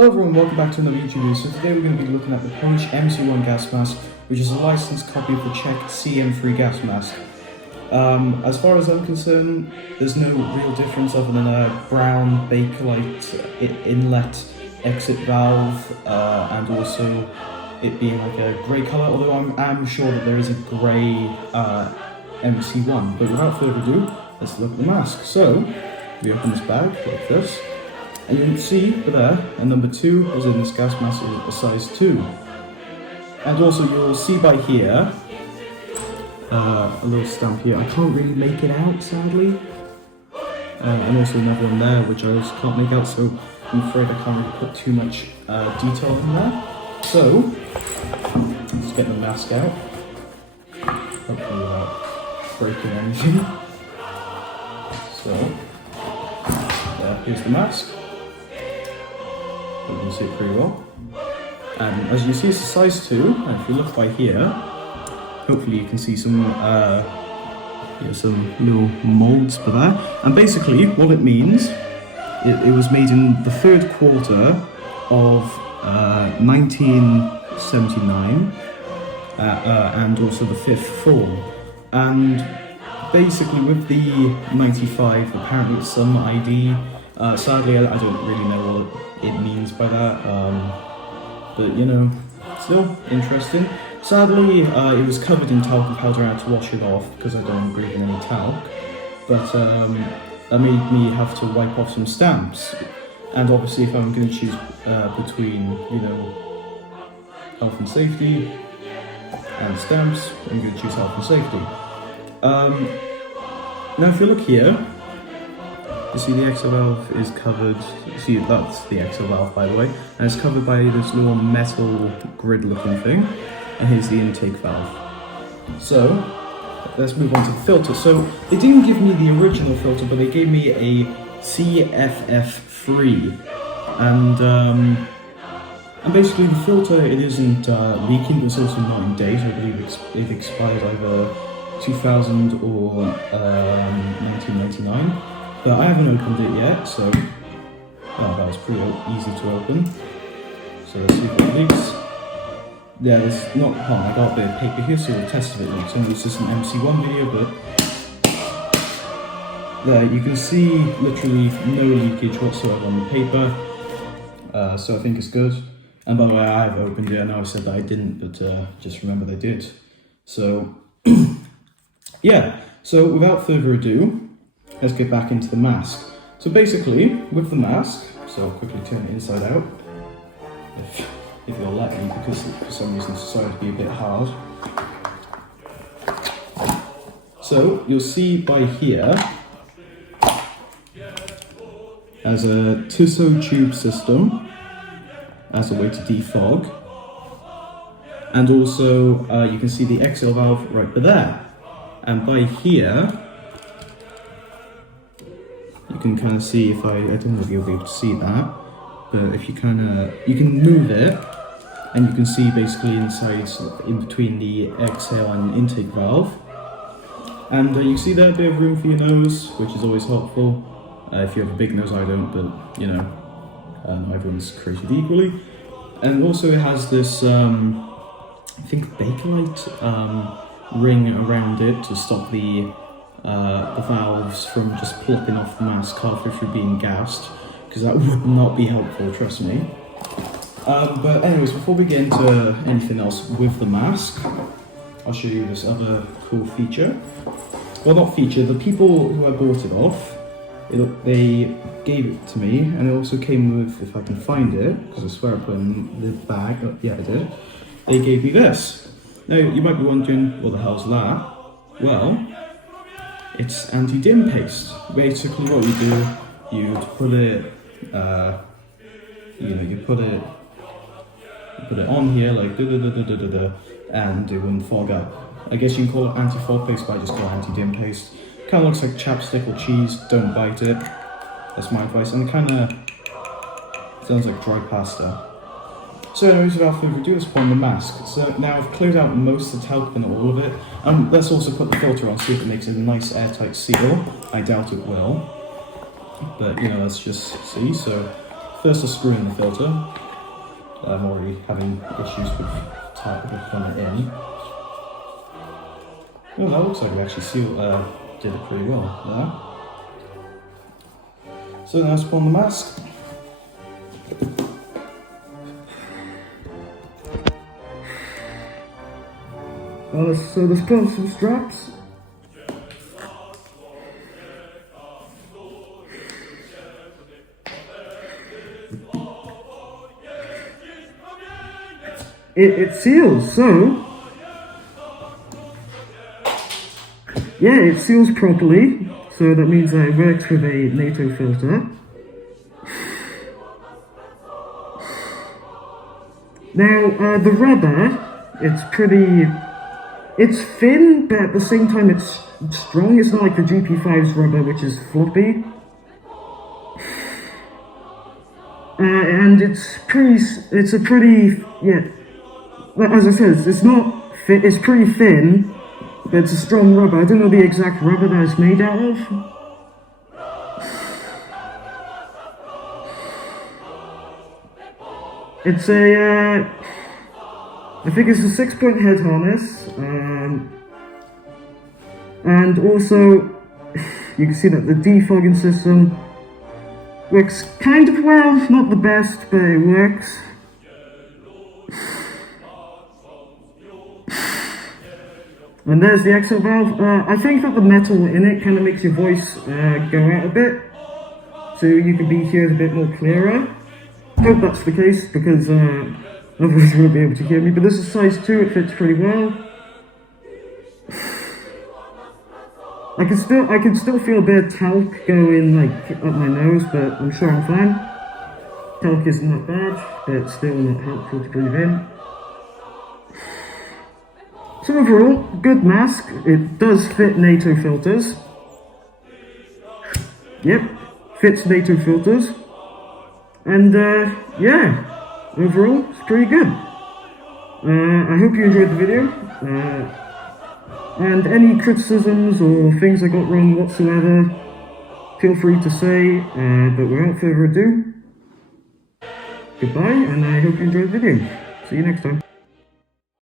Hello everyone, welcome back to another YouTube video. So today we're going to be looking at the Polish Mc-1 gas mask, which is a licensed copy of the Czech CM3 gas mask. As far as I'm concerned, there's no real difference other than a brown Bakelite inlet exit valve, and also it being like a grey colour, although I'm sure that there is a grey Mc-1. But without further ado, let's look at the mask. So, we open this bag like this. And you can see there, and number 2 is in this gas mask is a size 2. And also you'll see by here, a little stamp here. I can't really make it out, sadly. And also another one there, which I also can't make out, so I'm afraid I can't really put too much detail in there. So, let's get the mask out. Hopefully without breaking anything. So, here's the mask. You can see it pretty well. And as you see, it's a size 2, and if you look by here, hopefully you can see some little molds for that. And basically, what it means, it was made in the 3rd quarter of 1979, and also the 5th fall. And basically, with the 95, apparently it's some ID. Sadly, I don't really know what it means by that, but you know, still interesting. Sadly, it was covered in talcum powder and I had to wash it off because I don't breathe in any talc, but that made me have to wipe off some stamps. And obviously, if I'm going to choose between, you know, health and safety and stamps, I'm going to choose health and safety. Now if you look here, you see the exhale valve is covered, see that's the exhale valve by the way, and it's covered by this little metal grid looking thing, and here's the intake valve. So, let's move on to the filter. So, they didn't give me the original filter, but they gave me a CFF3, and basically the filter, it isn't leaking, but it's also not in date. I believe it expired either 2000 or 1999. But I haven't opened it yet, so that was pretty easy to open. So let's see if it leaks. Yeah, there's not. I got a bit of paper here, so we'll test if it leaks. I know it's just an Mc-1 video, but there you can see literally no leakage whatsoever on the paper. So I think it's good. And by the way, I have opened it. I know I said that I didn't, but just remember they did. So yeah. So without further ado, let's get back into the mask. So basically, with the mask, so I'll quickly turn it inside out, if you'll let me, because for some reason it's decided to be a bit hard. So you'll see by here, as a Tissot tube system, as a way to defog, and also you can see the exhale valve right there. And by here, you can kind of see if I don't know if you'll be able to see that, but if you you can move it, and you can see basically inside, in between the exhale and intake valve. And you see there a bit of room for your nose, which is always helpful. If you have a big nose, I don't, but you know, not everyone's created equally. And also it has this, I think Bakelite ring around it to stop the valves from just plopping off the mask halfway through being gassed, because that would not be helpful, trust me. But anyways, before we get into anything else with the mask, I'll show you this other cool feature. Well, not feature, the people who I bought it off, they gave it to me, and it also came with, if I can find it, because I swear I put it in the bag, yeah I did, they gave me this. Now, you might be wondering, what the hell's that? Well, it's anti-dim paste. Basically what you do, you'd put it, you put it on here like and it wouldn't fog up. I guess you can call it anti-fog paste, but I just call it anti-dim paste. Kind of looks like chapstick or cheese, don't bite it. That's my advice, and it kind of sounds like dry pasta. So anyways, without further ado, let's put on the mask. So now I've cleared out most of the talc and all of it. Let's also put the filter on, see if it makes a nice airtight seal. I doubt it will, but you know, let's just see. So first, unscrewing the filter. I'm already having issues with putting it in. Oh, that looks like it actually did it pretty well there. So now let's put on the mask. So let's put on some straps. It seals, so yeah, it seals properly, so that means that it works with a NATO filter. Now, the rubber, it's thin, but at the same time it's strong. It's not like the GP5's rubber, which is floppy. And as I said, it's pretty thin, but it's a strong rubber. I don't know the exact rubber that it's made out of. It's I think it's a 6-point head harness, and also, you can see that the defogging system works kind of well, not the best, but it works. And there's the exit valve. I think that the metal in it kind of makes your voice go out a bit, so you can be heard a bit more clearer. I hope that's the case, because otherwise you won't be able to hear me. But this is size 2, it fits pretty well. I can still feel a bit of talc going like up my nose, but I'm sure I'm fine. Talc isn't that bad, but it's still not helpful to breathe in. So overall, good mask. It does fit NATO filters. Yep, fits NATO filters. And yeah, overall, it's pretty good. I hope you enjoyed the video. And any criticisms or things I got wrong whatsoever, feel free to say. But without further ado, goodbye, and I hope you enjoyed the video. See you next time.